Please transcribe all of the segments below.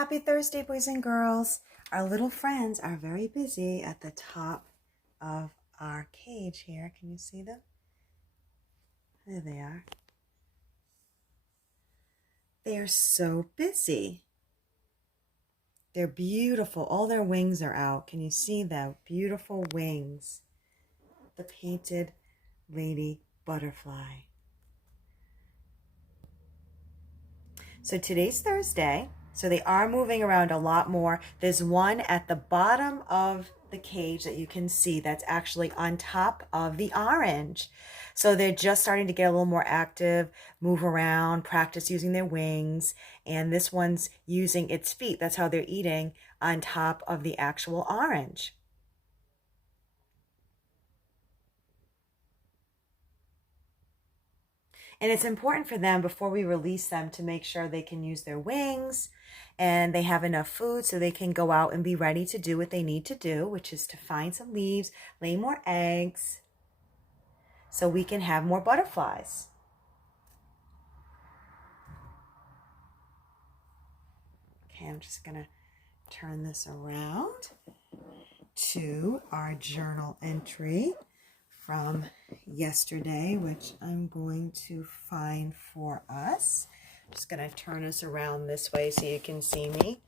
Happy Thursday, boys and girls. Our little friends are very busy at the top of our cage here. Can you see them? There they are. They are so busy. They're beautiful. All their wings are out. Can you see the beautiful wings? The painted lady butterfly. So today's Thursday. So they are moving around a lot more. There's one at the bottom of the cage that you can see that's actually on top of the orange. So they're just starting to get a little more active, move around, practice using their wings. And this one's using its feet. That's how they're eating on top of the actual orange. And it's important for them before we release them to make sure they can use their wings and they have enough food so they can go out and be ready to do what they need to do, which is to find some leaves, lay more eggs, so we can have more butterflies. Okay, I'm just gonna turn this around to our journal entry from yesterday, which I'm going to find for us. I'm just going to turn us around this way so you can see me.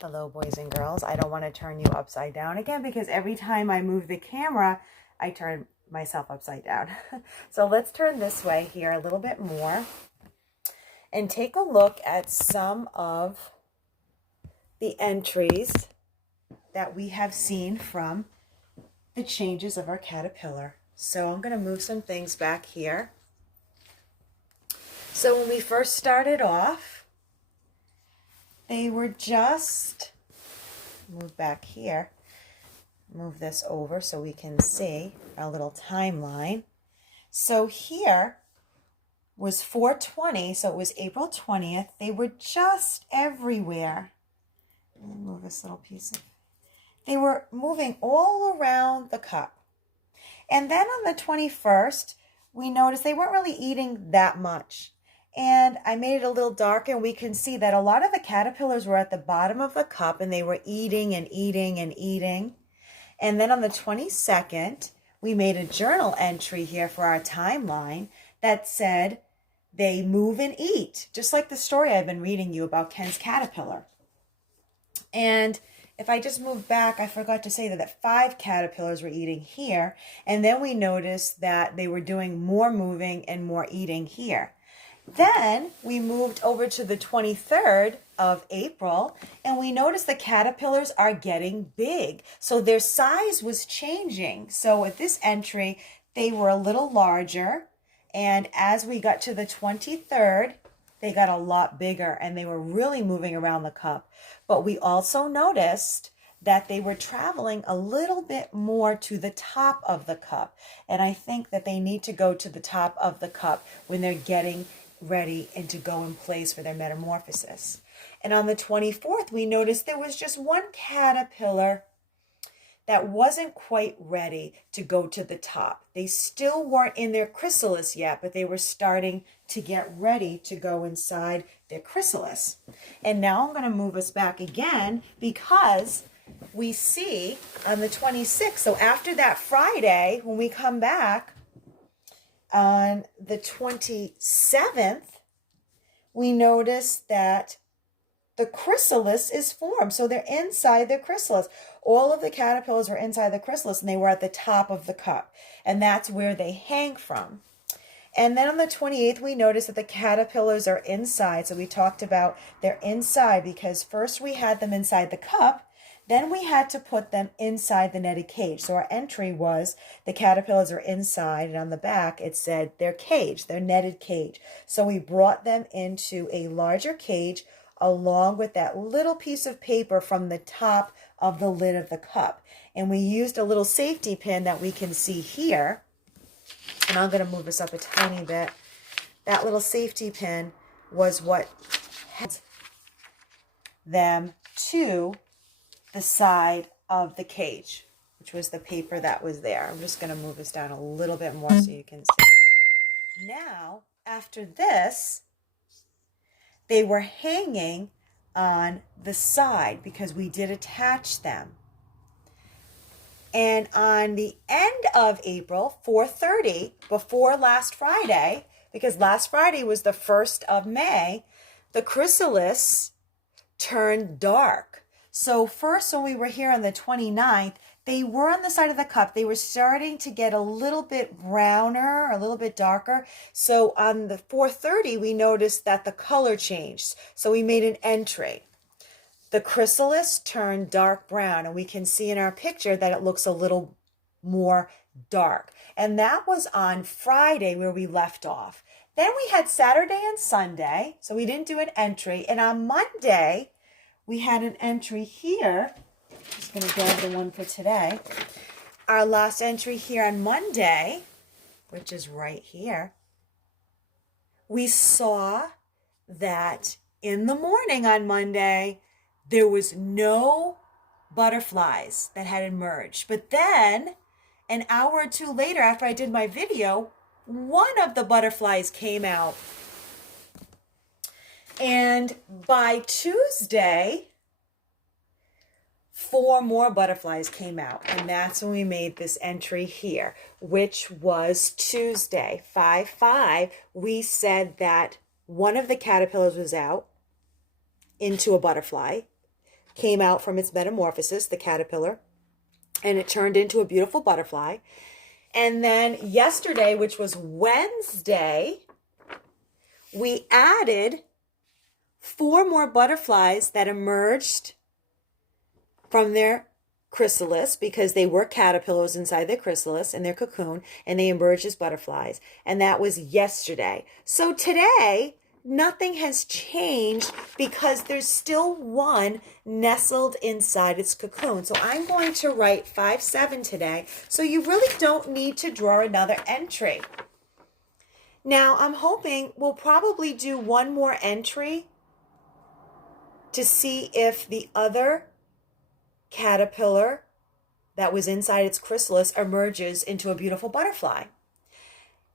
Hello, boys and girls. I don't want to turn you upside down again because every time I move the camera, I turn myself upside down. So let's turn this way here a little bit more and take a look at some of the entries that we have seen from the changes of our caterpillar. So I'm going to move some things back here. So when we first started off, they were just, move back here, move this over so we can see our little timeline. So here was 4/20, so it was April 20th. They were just everywhere. Let me move this little piece of, they were moving all around the cup. And then on the 21st, we noticed they weren't really eating that much. And I made it a little darker, and we can see that a lot of the caterpillars were at the bottom of the cup, and they were eating and eating and eating. And then on the 22nd, we made a journal entry here for our timeline that said they move and eat, just like the story I've been reading you about Ken's caterpillar. And if I just move back, I forgot to say that 5 caterpillars were eating here. And then we noticed that they were doing more moving and more eating here. Then we moved over to the 23rd of April, and we noticed the caterpillars are getting big. So their size was changing. So at this entry, they were a little larger. And as we got to the 23rd, they got a lot bigger, and they were really moving around the cup. But we also noticed that they were traveling a little bit more to the top of the cup. And I think that they need to go to the top of the cup when they're getting ready and to go in place for their metamorphosis. And on the 24th, we noticed there was just one caterpillar that wasn't quite ready to go to the top. They still weren't in their chrysalis yet, but they were starting to get ready to go inside their chrysalis. And now I'm going to move us back again because we see on the 26th, so after that Friday, when we come back on the 27th, we notice that the chrysalis is formed. So they're inside the chrysalis. All of the caterpillars were inside the chrysalis, and they were at the top of the cup. And that's where they hang from. And then on the 28th, we noticed that the caterpillars are inside. So we talked about they're inside because first we had them inside the cup. Then we had to put them inside the netted cage. So our entry was the caterpillars are inside, and on the back it said their cage, their netted cage. So we brought them into a larger cage along with that little piece of paper from the top of the lid of the cup. And we used a little safety pin that we can see here. And I'm going to move this up a tiny bit. That little safety pin was what held them to the side of the cage, which was the paper that was there. I'm just going to move this down a little bit more so you can see. Now, after this, they were hanging on the side because we did attach them. And on the end of April, 4:30, before last Friday, because last Friday was the 1st of May, the chrysalis turned dark. So first, when we were here on the 29th, they were on the side of the cup. They were starting to get a little bit browner, a little bit darker. So on the 4:30, we noticed that the color changed. So we made an entry. The chrysalis turned dark brown, and we can see in our picture that it looks a little more dark. And that was on Friday where we left off. Then we had Saturday and Sunday, so we didn't do an entry. And on Monday, we had an entry here. I'm just going to grab the one for today. Our last entry here on Monday, which is right here, we saw that in the morning on Monday, there was no butterflies that had emerged. But then, an hour or two later, after I did my video, one of the butterflies came out. And by Tuesday, 4 more butterflies came out. And that's when we made this entry here, which was Tuesday, 5/5. We said that one of the caterpillars was out into a butterfly, came out from its metamorphosis, the caterpillar, and it turned into a beautiful butterfly. And then yesterday, which was Wednesday, we added 4 more butterflies that emerged from their chrysalis because they were caterpillars inside their chrysalis and their cocoon, and they emerged as butterflies. And that was yesterday. So today, nothing has changed because there's still one nestled inside its cocoon. So I'm going to write 5/7 today. So you really don't need to draw another entry. Now I'm hoping we'll probably do one more entry to see if the other caterpillar that was inside its chrysalis emerges into a beautiful butterfly.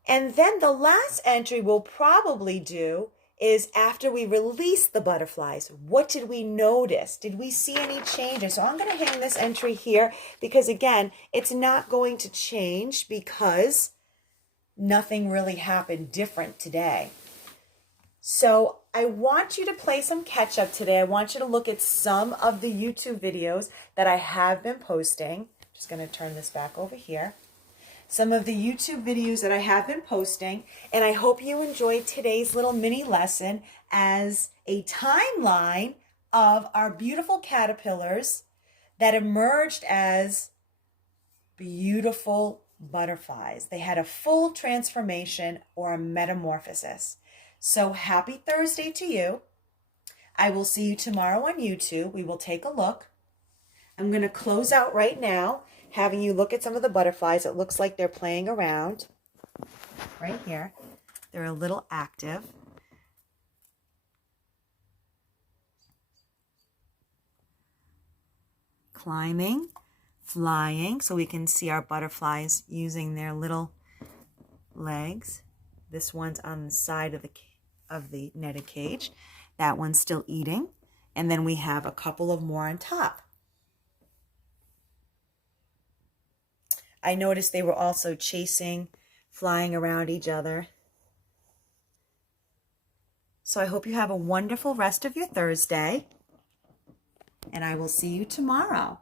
And then the last entry we'll probably do is after we release the butterflies. What did we notice? Did we see any changes? So I'm going to hang this entry here because, again, it's not going to change because nothing really happened different today. So I want you to play some catch up today. I want you to look at some of the YouTube videos that I have been posting. I'm just going to turn this back over here. Some of the YouTube videos that I have been posting, and I hope you enjoyed today's little mini lesson as a timeline of our beautiful caterpillars that emerged as beautiful butterflies. They had a full transformation or a metamorphosis. So happy Thursday to you. I will see you tomorrow on YouTube. We will take a look. I'm going to close out right now, having you look at some of the butterflies. It looks like they're playing around right here. They're a little active. Climbing, flying, so we can see our butterflies using their little legs. This one's on the side of the netted cage. That one's still eating. And then we have a couple of more on top. I noticed they were also chasing, flying around each other. So I hope you have a wonderful rest of your Thursday, and I will see you tomorrow.